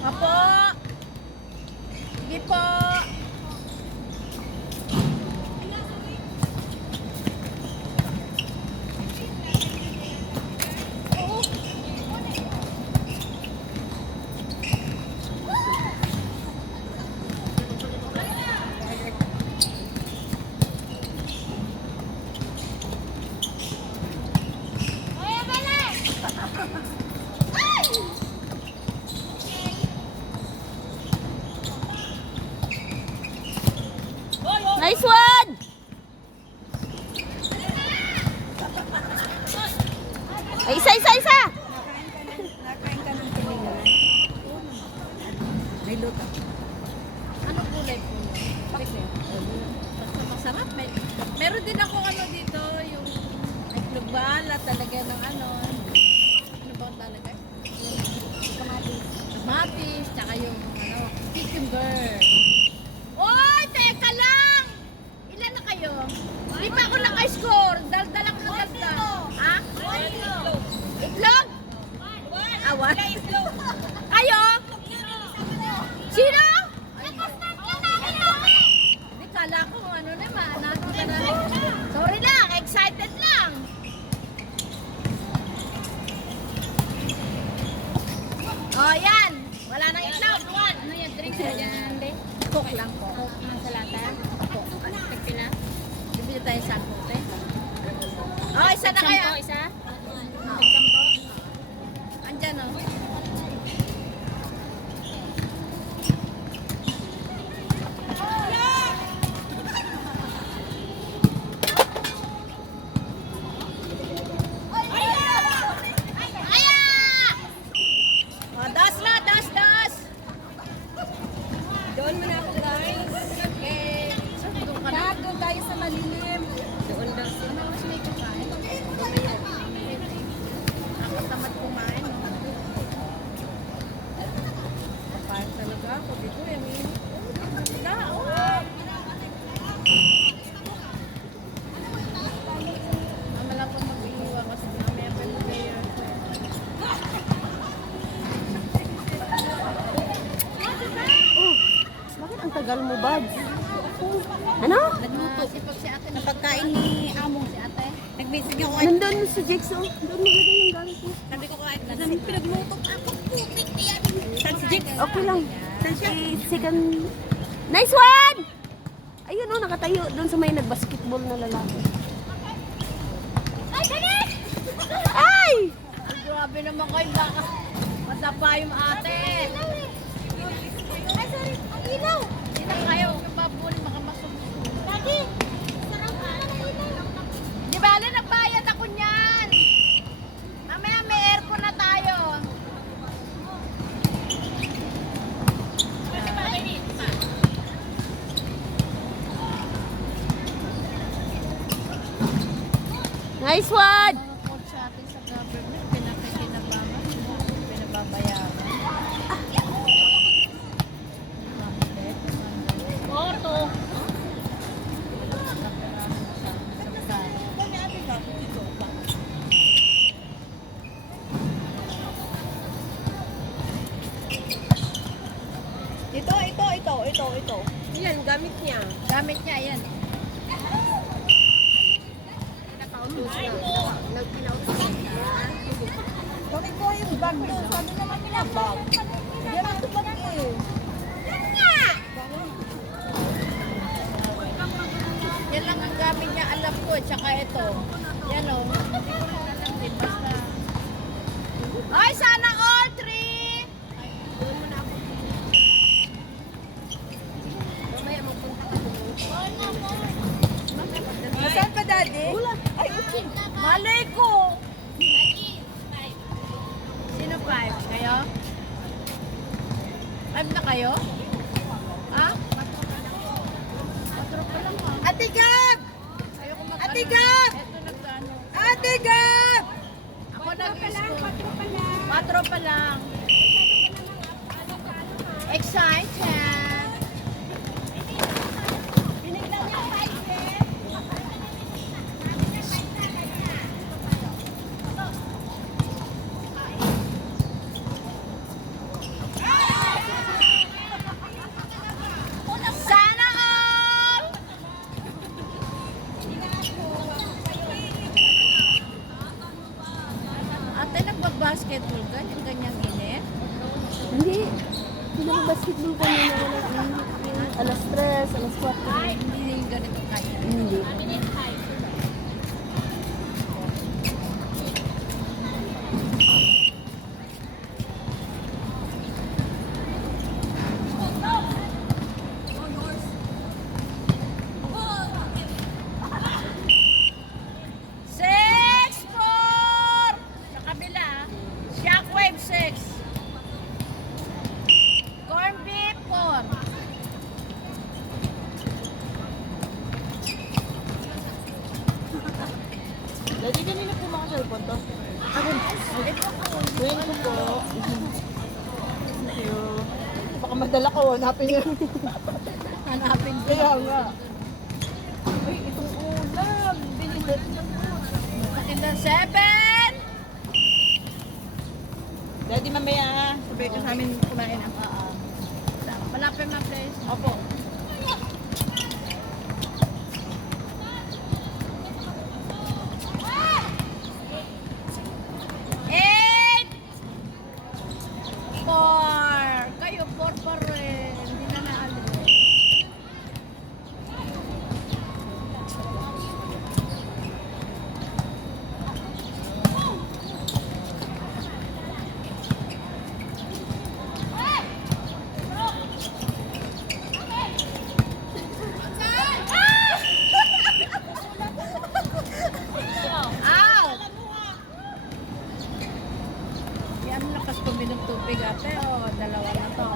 Apo. Sige po. Nice one! Ay, isa! Nakain ka ng tulingan. May luto. Anong kulay po? Basta masarap. Meron din ako ano dito, yung itlog bala talaga ng ano. Ano ba ang talaga? Kamatis, tsaka yung ano, cucumber. Oy, teka lang! Ilan na kayo? Di pa ako naka-score. Daldal ako ng daldal. Ha? Itlog? Awan? Kayo? Sino? Di kala ko ano naman. Sorry lang, excited lang. Oh, yan. Wala nang itlog. Ano yung drinks na dyan? Coke lang po. Sa lata? Opo. Pila? Bibili tayo sa kote. Oh, isa na kaya. Isa? Sampo. Andyan o. Doon mo na ako, guys. Okay. So, doon ka na. Doon tayo sa malilim. Doon daw sila. Ano mas may kakain? Nakatamad kumain. Papayan talaga ako dito. Yamin. Amala ko mag-iiwa kasi mamaya pa yung player. Bakit ang tagal mo, Bads? Ano? Nagluto. Sipag si ate na pagkain ni Amo si ate. Nag-message ako. Nandun si Jigsaw. Doon mo lagay yung gamit mo. Sabi ko kahit pinagluto ako. Putik yan. San si Jix? Okay lang. Second. Nice one! Ayun o, nakatayo doon sa may nag-basketball na lalaki. Ay, ganit! Ay! Grabe naman kayo baka. Matapa yung ate. Ay, sorry. Ang ilaw. Hindi na kaya. Huwag yung babuli. Baka masubos. Daddy! Sarap ka ng ilaw. Di ba, nagbayad ako niyan. Mamaya may aircon na tayo. Nice one! Mga coach sa atin sa government, pinakikinabangan, pinababayaran. Orto! Ito. Yan, gamit niya. Gamit niya, yan. Nakautos na. Nagpinautos na. Bakit ko yung bag mo? Sabi naman nila bag. Yan ang bag eh. Yan lang ang gamit niya, alam ko. Tsaka ito. Yan o. Hindi ko lang alam din. Basta. Ay, sana all three! Mamaya magpunta ka doon. Saan pa, Daddy? Ay, okay. Malay ko. Sino five? Kayo? Five na kayo? Ha? Patro pa lang ha. Ate Gab! Ayoko mag- Ate Gab! Ito nagkano. Ate Gab! Ako nag-score. Patro pa lang. Excited! basketball ka? Yung ganyang init? Hindi. Pinag-basketball kami na yung alas 3, alas 4. Ay, hindi yung ganito kaya. Hindi. Six, four! Sa kabila, Shockwave 6. Corn beef 4. Daddy, kanina po mga cellphone to. Ngayon ko po. Thank you. Baka madala ko, hanapin niyo. Hanapin ko. Kaya nga. Ay, itong ulam. Binilit na po. Pakita 7. Daddy, mamaya sabay ka sa amin kumain ah. Malapit na place. Opo. Eight! 4. Kayo, 4 pa rin. Hindi na naalis. Ow! Yan, lakas kuminom tubig ate. O, dalawa na to.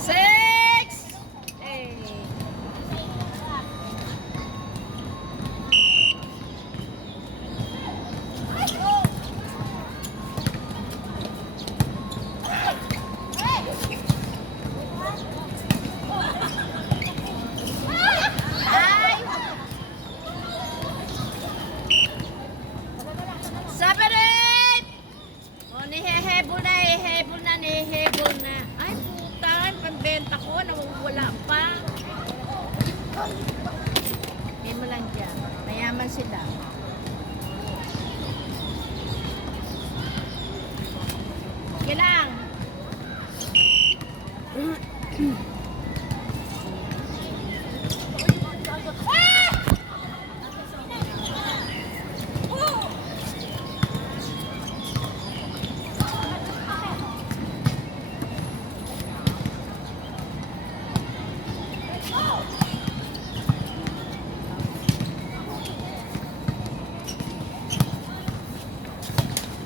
Six! Eight. Ay! 7, 8! O, nihehebol na, nihehebol na. Ay, putan, pambenta ko, nawawala pa. Yan mo lang dyan. Mayaman sila. Sige lang.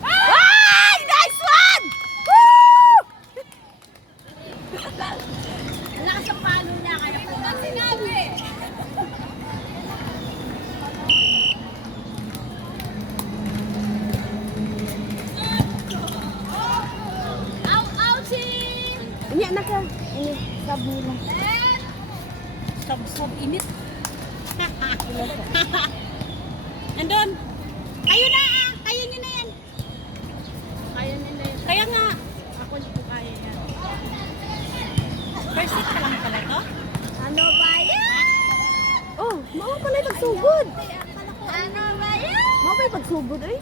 Ay! Nice one! Woo! Ang lakas ang palo niya, kaya po ba sinabi? Ouchie! Ini anak ka. Ini sabi lang. Sab-sab init. Andun. Kayo na ah. Kaya nyo na yan. Kaya nyo na yan. Kaya nga. Ako hindi ko kaya yan. First hit ka lang pala to? Ano ba yan? Oh, mao pala yung pagsugod. Ano ba yan? Mao pa yung pagsugod eh.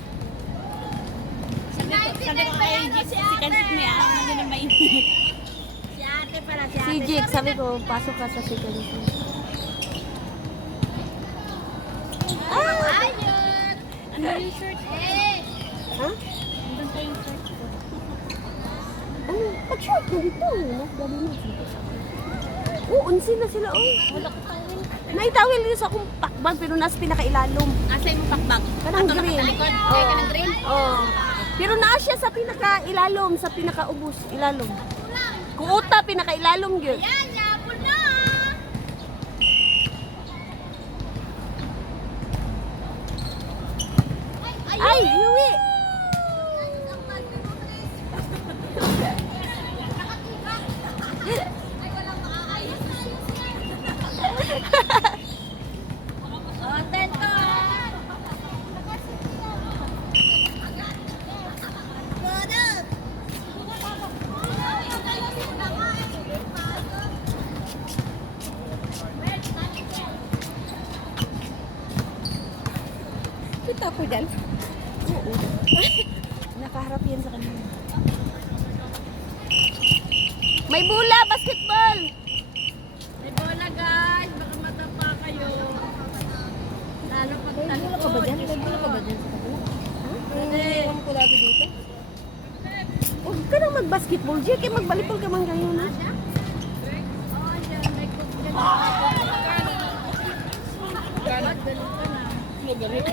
Sabi ko kay Jix, si Kansik may araw na din mainit. Si ate pala, si ate. Si Jake, sabi ko, pasok ka sa second. Ayun! Ano yung shirt? Eh! Ha? Andun pa yung shirt ko. Ano? Pag-short na dito. Dali na. Oo, unsin na sila. Oh. Wala ko tawin. Naitawil dito sa akong pakbag pero nasa pinakailalom. Asa yung pakbag? Kanang green. Kaya ka ng green? Oo. Pero naa siya sa pinakailalom, sa pinakaubos ilalom. Kuuta, pinakailalom yun. Yan, yapon na! Ay, Yui! O, tento! Ito po dyan. Oo. Nakaharap yan sa kanila. May bola, basketball! May bola guys, baka matapa kayo. Lalo pag May bola ka ba dyan? May bola ka ba dyan sa kanila? Hindi. Ewan ko dati dito. Huwag ka nang mag-basketball, Jay. Kaya magbalipol ka man kayo na. Oh, yan, may cook dyan. Ba't ganun ka na? Nagalit.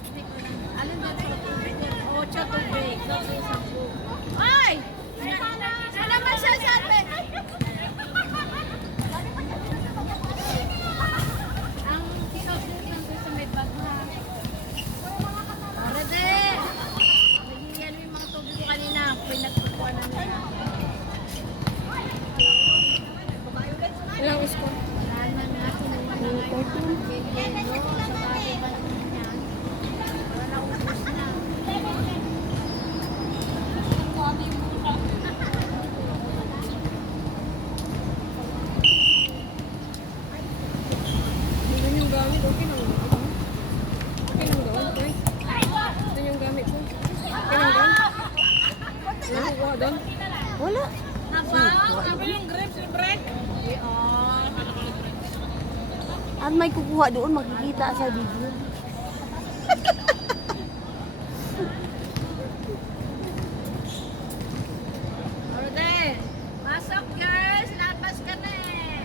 Hindi ko lang. Alin ba ito? 8 tubig. Kasi 10. Ay! Ano naman siya sabi? Ang kinoplit lang ko sa may bag na. Ready! Nagigyan mo yung mga tubig ko kanina. Pinagpupuan na nila. Ilang score? Wala na nga. Sinuwan na nga yung kekelo. Sa bahay ba niya? Wala ubos na. Ilan yung gamit? Okay lang. Okay lang gawin, Toy. Ilan yung gamit ko? Okay lang gawin. Wala ko kuha doon. Wala. Nabaw! Sabi yung grapes, yung bread. At may kukuha doon, makikita sa video. Orde! Pasok girls! Labas ka na eh!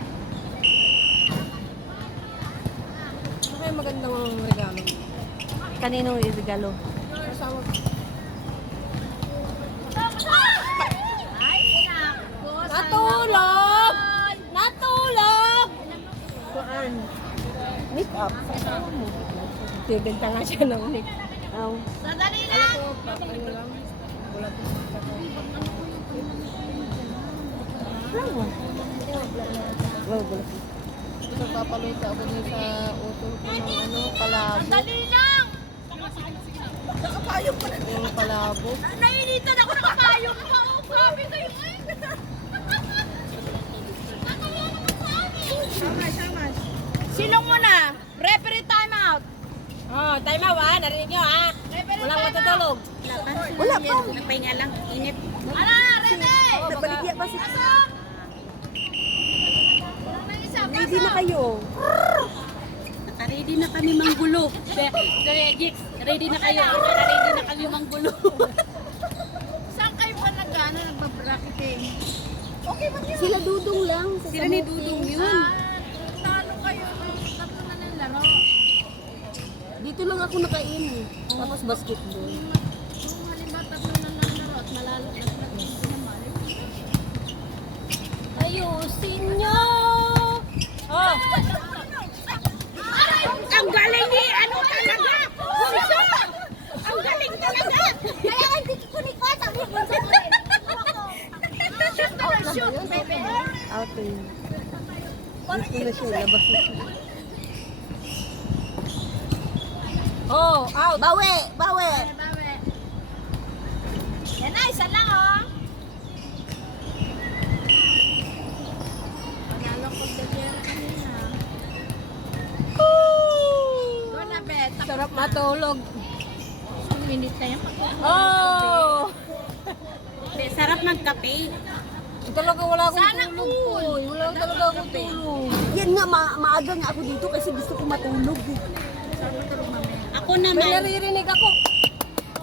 Ano kaya magandang regalo? Kaninong irigalo? Kasama. Ay, nako! Natulog! Natulog! Kuan? Make up. Bibenta nga siya ng nick. Aw. Sadali lang! Ano lang? Wala ko. Flower. Wow, wala. Nagpapaluto ako dun sa utol ko ng ano, palabo. Sadali lang! Yung palabo. Nainitan ako ng payong pa! Oh, grabe kayo! Silong mo na! Referee time out! Oh, time out ha. Narinig nyo ha. Walang matutulog. Wala pa. Nagpahinga lang. Init. Ano? Ready! Nabaligya pa si... Pasok! Walang na isa, Ready na pasok! kayo. Naka-ready na kami manggulo. Jix, ready na kayo. Naka-ready na kami manggulo. Saan kayo ba nag-ano, nagbabracket eh? Okay ba yun? Sila Dudong lang. Sa Sila ni Samuti. Dudong yun. Talo kayo ng tatlo na ng laro. Dito lang ako nakain. Tapos basketball. Kung halimbawa tatlo na ng laro at malalo na naman. Ayusin nyo! Oh! Ang galing ni ano talaga! Bunso! Ang galing talaga! Kaya hindi ko ni ko sabi mo sa shoot na shoot, baby. Out to yun. Dito na siya. Labas na siya. Oh, out! Bawi! Bawi! Bawi. Yan na, isa lang oh. Panalo ko sa Jerry kanina. Go na, Bet. Sarap matulog. 1 minute na yan. Oh! Sarap magkape. Talaga wala akong Sana tulog cool. po. Wala talaga akong tulog. Yan nga, maaga nga ako dito kasi gusto ko matulog. eh. Ako May naman, naririnig ako.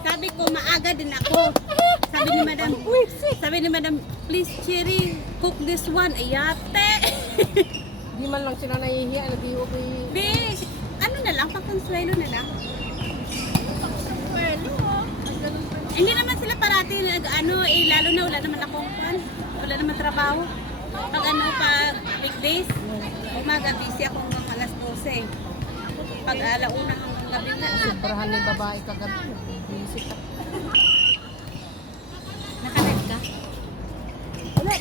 sabi ko maaga din ako. Sabi ni Madam, please Cherry, cook this one. Ayate. Di man lang sila nahihiya. Nag-iuwi. Bis, ano na lang, pakonsuelo na lang. Well, oh. Ang ganun pa. Hindi naman sila parati, ano, lalo na wala naman akong pan. Wala naman trabaho. Pag ano, pag weekdays, umaga busy ako hanggang alas 12. Pag alauna hanggang gabi na. Sobrahan ni babae kagabi. Visit ako. Nakalag ka? Wala,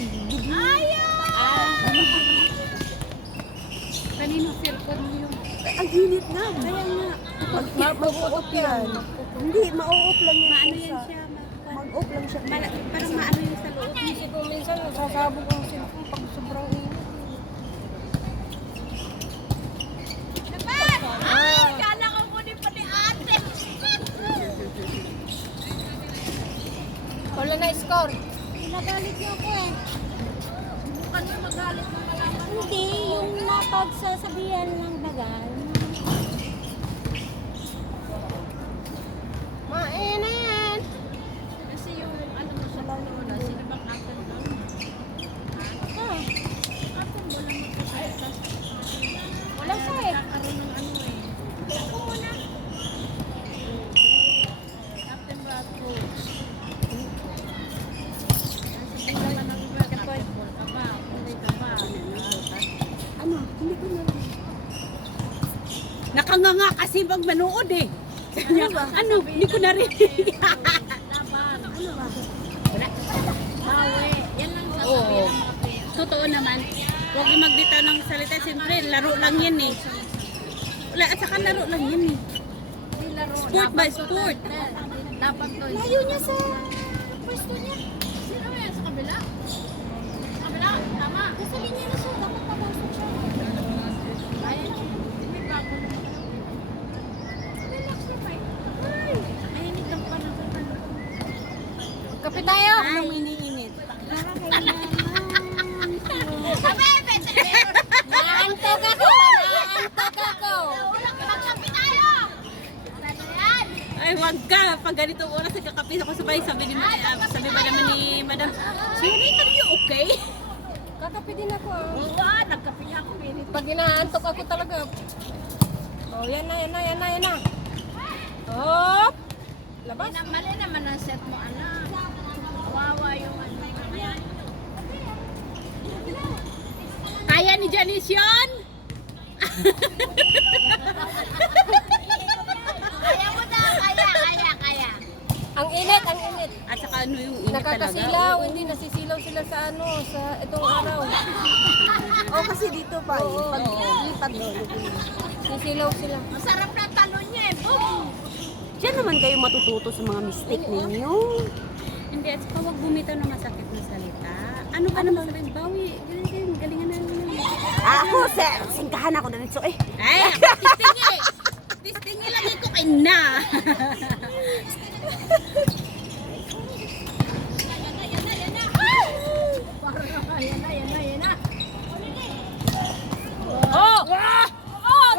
Kanino cellphone mo yun? ang init na. Kaya nga. Mag-off yan. Hindi, ma-off lang yan. Maano sa- yan siya? Mag-off lang siya. Parang maano yun sa loob. Kasi kung minsan nasasabog ang cellphone pag sobrang init. Ay, kala ko score? Nagalit niyo ako eh. Bukan mo magalit ng malaman. Hindi, yung napagsasabihan ng bagal. Mainit! Kasi yung ano mo sa wala. Sino bang actor doon? Actor mo lang magkakita. Wala siya eh. Nagkakaroon ng ano eh. Ako muna. Captain Bradford. Ang naman ng Captain Ball ka ba? Hindi ka ba? Ano? Hindi ko na. Nakanganga kasi pag manood eh. Ano? Hindi ko narinig. Laban. Ano ba? Bawi. Yan lang sasabihin Oo. ng mga players. Totoo naman. Huwag yung magbitaw ng salita. Siyempre, laro lang yan eh. Wala, at saka laro lang yan eh. Hindi laro. Sport by sport. Dapat to. Layo niya sa pwesto niya. Sino ba yan? Sa kabila? Sa kabila? Tama. Nasa linya na siya. Dapat tapos siya. Ay, hindi bago na. Relax na pa. Ay, mainit ang panahon. Kape tayo! Anong iniinit? Sabi, bete! Naantok ako! Naantok ako! Ulang magkapi tayo! Ano yan? Ay, wag ka. Pag ganito oras, nagkakape ako sabay. Sabi ba naman ni Madam, Sherry, are you okay? Kakape din ako ah. Oo, nagkapi ako. Minit. Pag inaantok ako talaga. Oh, yan na, yan na, yan na, yan na. Hop! Labas. Mali naman ang set mo, anak. Kawawa yung ano. Kaya ni Janice yun? Kaya mo na, kaya. Ang init, ang init. At saka ano yung init talaga. Nakakasilaw, hindi nasisilaw sila sa ano, sa itong araw. Oh, kasi dito pa eh. Pag lipat doon. Sisilaw sila. Masarap na talon niya eh. Boom! Diyan naman kayo matututo sa mga mistake ninyo. Hindi, at saka huwag bumitaw ng masakit na salita. Ano ba naman sabihin? Bawi, galingan na lang. Ako, singkahan ako na nito eh. Ay, tistingi! Tistingi lang ko kay na. Yan na. Oh! Oh,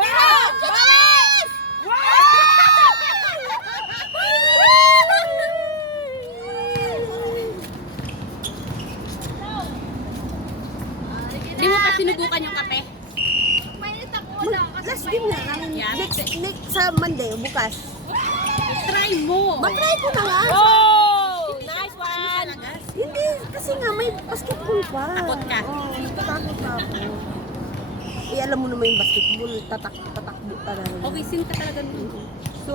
Hindi mo pa sinubukan yung kape? Mainit ako wala. Last game na namin. Yan. Next sa Monday, bukas. Try mo. Matry ko na nga. Oh! Nice one! Hindi, kasi nga may basketball pa. Takot ka? Oo, takot na ako. Eh, alam mo naman yung basketball, tatakbo ka na. Pawisin ka talaga nun. So,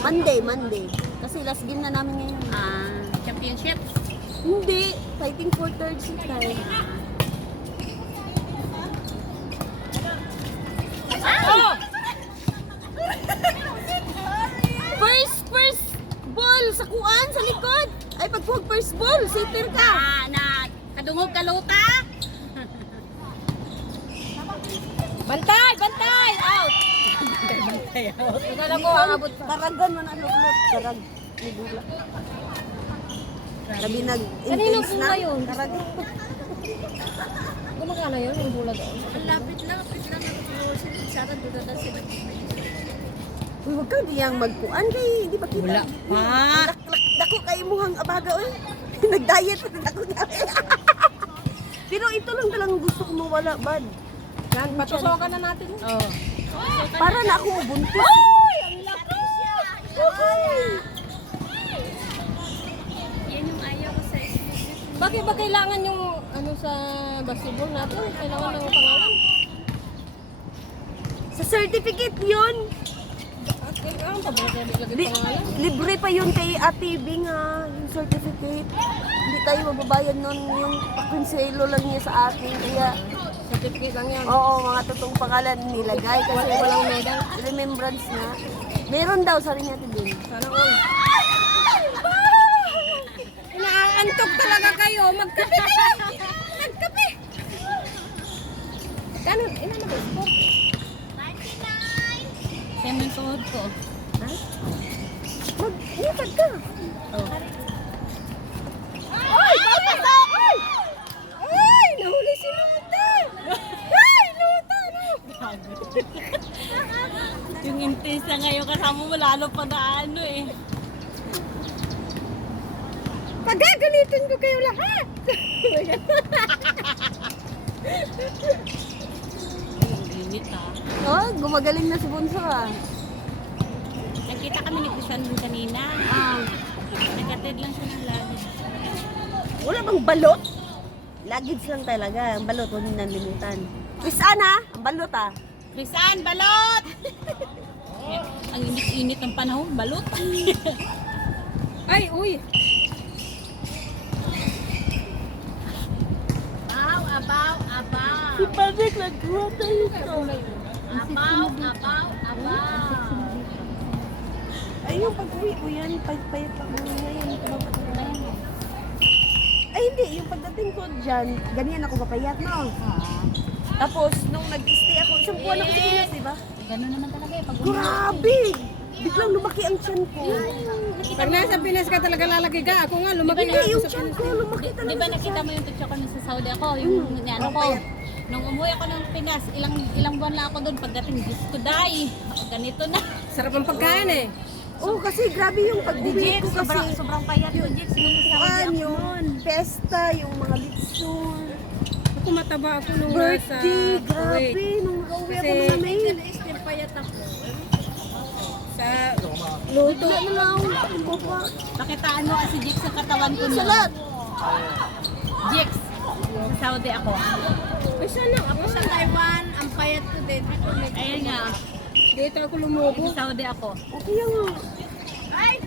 Monday. Kasi last game na namin ngayon. Championship. Hindi, fighting for third seat tayo. Oh! First ball sa kuan, sa likod. Ay, pag first ball, sitter ka. Na kadungog kalota. Bantay! Bantay! Out! Akala ko aabot pa. Karagan man ang luklok. Karag. May bula. Sabi Kanino nag-intense po na. ngayon? Karag. Gumagana yun, yung bula doon. Ang lapit lang ako sana doon na sila. Uy, wag kang diyang magkuan kay hindi ba kita? Wala pa. Dako kay muhang abaga oy. Nag-diet pa dako na. Pero ito lang talagang gusto ko mawala, bad. Yan, patusokan na natin. Oh. Para na ako buntis. Yan yung ayaw ko sa isip. Bakit ba kailangan yung ano sa basketball natin? Kailangan ng pangalan? Sa certificate yun. At kailangan pa ba natin Li- pangalan? libre pa yun kay Ate Bing yung certificate. Hindi tayo mababayad nun yung pakinselo lang niya sa atin. Kaya, Certificate lang yan. oo, mga totoong pangalan nilagay kasi walang medal. Remembrance na. Meron daw, sabi niya Ate Bing. Sana all. Inaantok talaga kayo. Magkape kayo. Magkape. Kano? Ina na ba? Sport? Same yung tuhod ko. Mag-iipad ka. Oh. Yung intense na ngayon kasama mo lalo pa na ano eh. Pagagalitin ko kayo lahat! Ang init ah. Oh, gumagaling na si Bunso ah. Nagkita kami ni Kusan dun kanina. Nagkatid lang siya ng lagi. Wala bang balot? Luggage lang talaga. Ang balot, huwag nyo nalimutan. Krisan ha? Ang balot ah. Krisan, balot! Ang init-init ng panahon, balot. Ay, uy! Si Patrick nagkuha tayo ito. Abaw. Ay, yung pag-uwi ko yan, payat ako na yan. Ay, hindi. Yung pagdating ko dyan, ganyan ako kapayat, no? Tapos, nung nag-stay ako, isang buwan ako sa Pinas, di ba? Ganun naman talaga eh. Pag Grabe! Biglang lumaki ang tiyan ko. Pag nasa Pinas ka talaga lalaki ka. Ako nga, lumaki Hindi, nga ako yung sa tiyan Pinas. ko, lumaki Di talaga ba sa nakita tiyan. mo yung picture ko nung sa Saudi ako? Yung ano ko. Nung umuwi ako ng Pinas, ilang buwan lang ako doon. Pagdating, Diyos ko, day. Ganito na. Sarap ang pagkain eh. Oo, kasi grabe yung pag-DJ ko kasi. Sobrang payat yung Jigs. Nung sa Saudi Ano, ako yung noon. pesta, yung mga litson, Ako mataba ako nung birthday, nasa grabe. Kuwait. Nung nakauwi ako Kasi- na May. Sa Luto na lang ako pa. Pakitaan mo kasi Jigs ang katawan ko noon. Salat! Jigs. Sa Saudi ako. Ay, sana ako Sa Taiwan, ang payat ko din. Ayun nga. dito ako lumubo. Sa Saudi ako. Okay nga.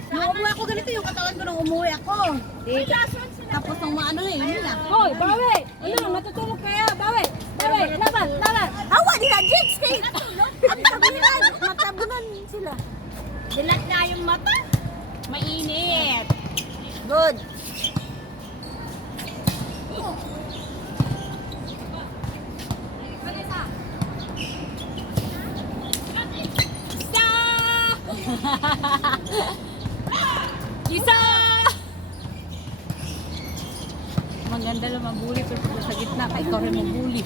Nung umuwi ako ganito yung katawan ko nung umuwi ako. Tapos nung maano na yun na. Hoy, bawi! Ano, matutulog kaya? Bawi! Bawi! Laban! Laban! Hawa nila, Jigs! Kay ang tabunan, matabunan sila. Dilat na yung mata. Mainit. Good. Isa! Isa! Maganda lang mabuli pero sa gitna kay ikaw rin mabuli.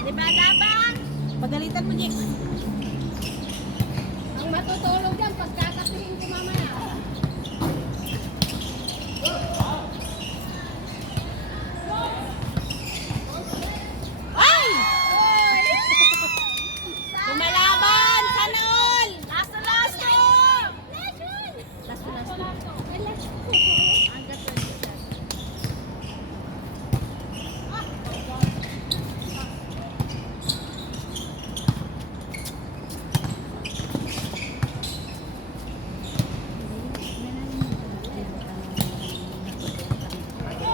Diba laban? Pagalitan mo, Jigs. Ang matutulog dyan, pagkakatingin ko mamaya. Ay! Lumalaban! Sana all! Lasto!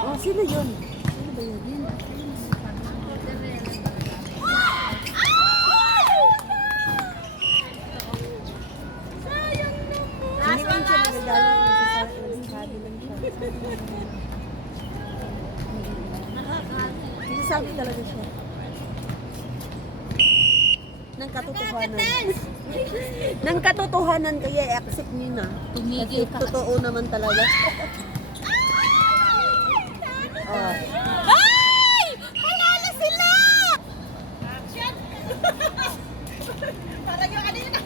Oh, sino yun? Sino ba yun? Hindi man siya nagagaling. Nagsasabi lang siya. Nagsasabi talaga siya. Ng katotohanan. Ng katotohanan kaya i-accept niyo na. Tumigil Kasi ka. totoo naman talaga. Oh. Ay! Panalo sila! Parang yung kanina.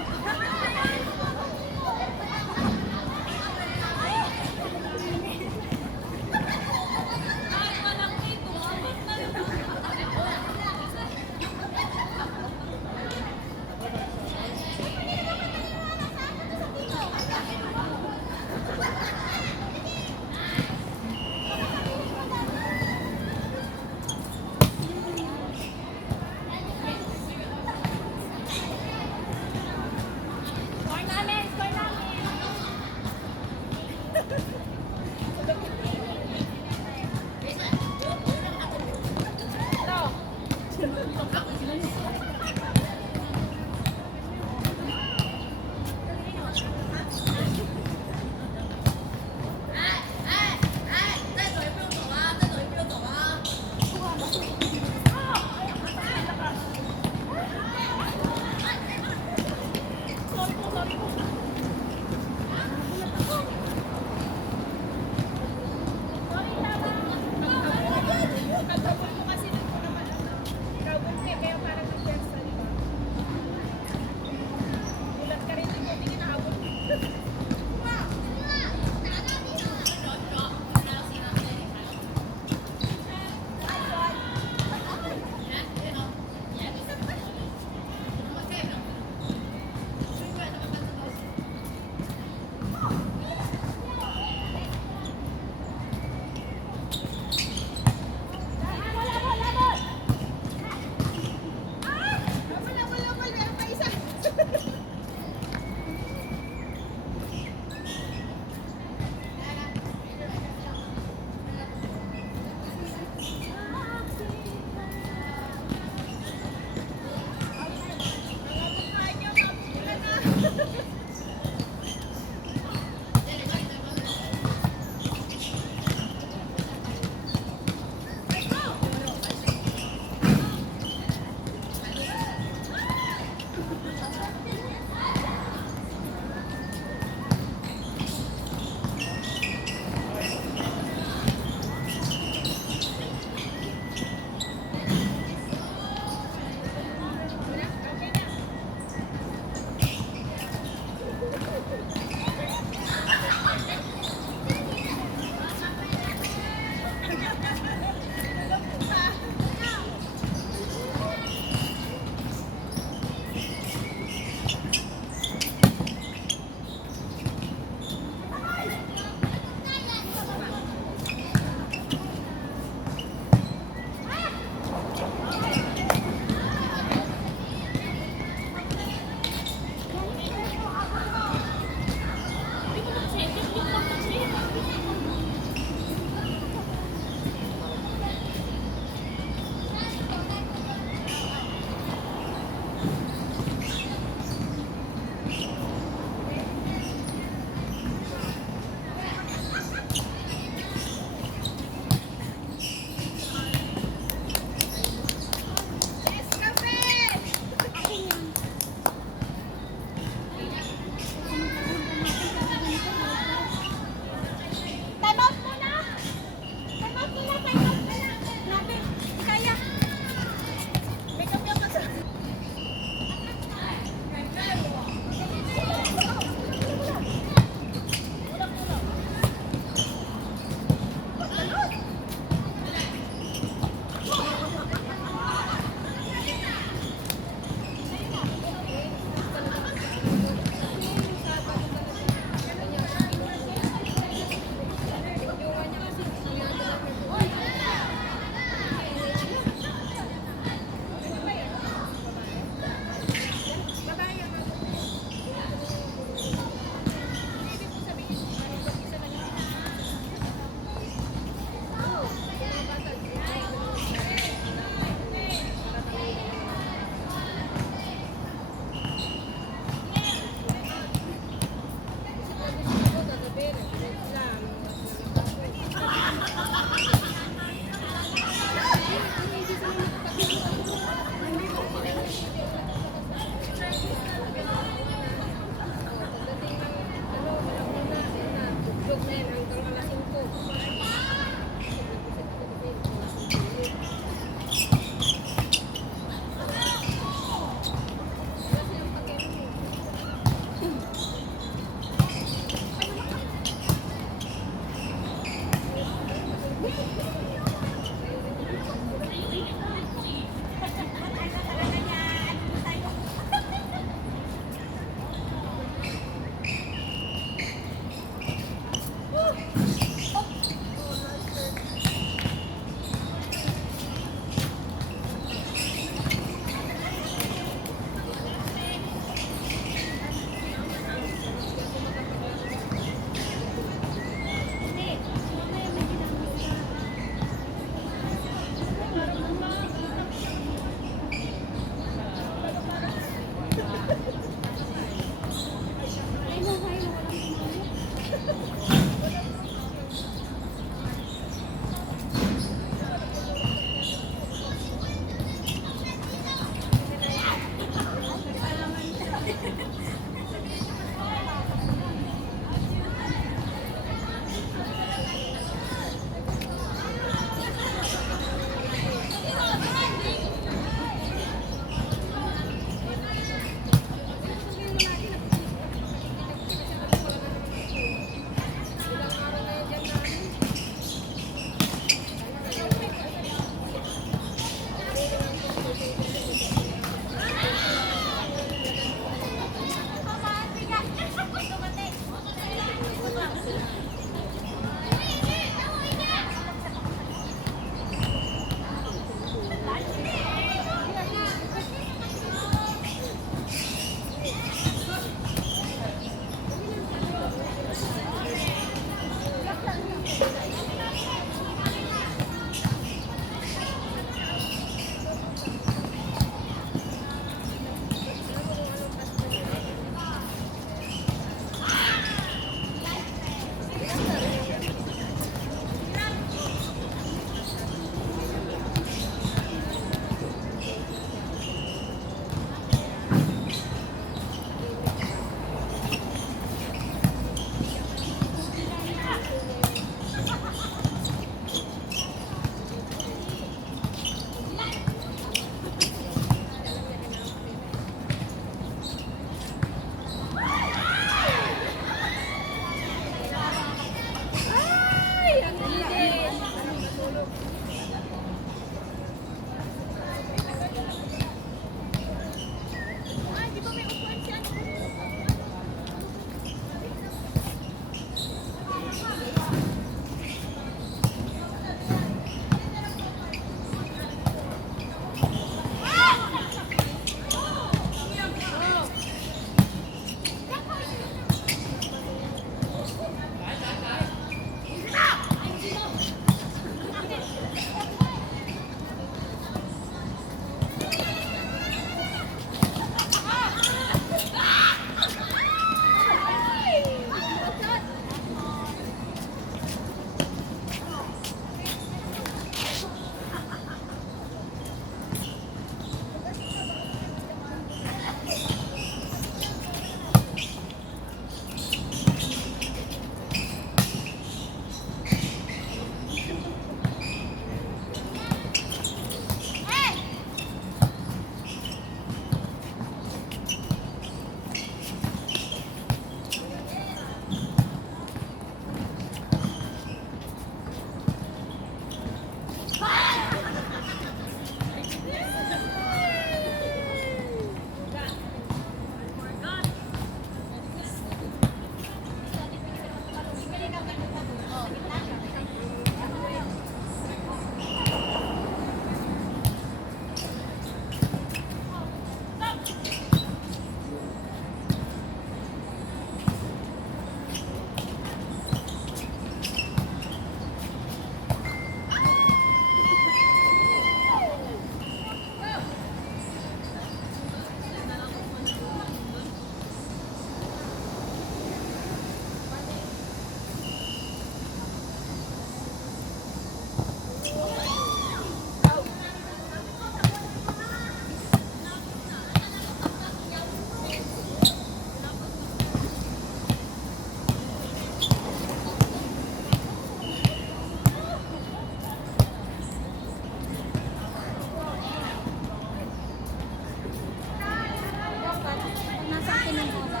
ng bola.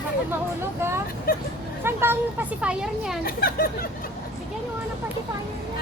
Ako mahulog ah. Saan ba ang pacifier niyan? Bigyan mo nga ng pacifier niya.